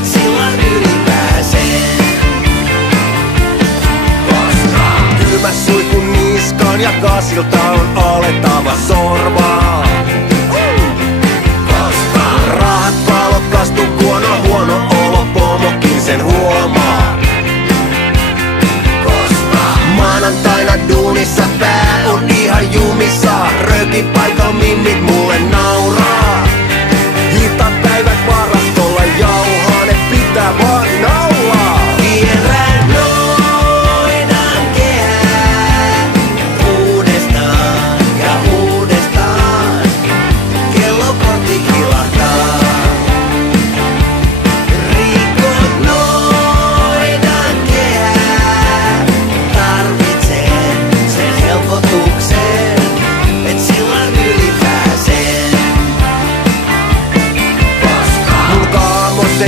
et sillan yli pääsee. Koska kylmä suihku niskaan ja kasilta on alettava sormaa.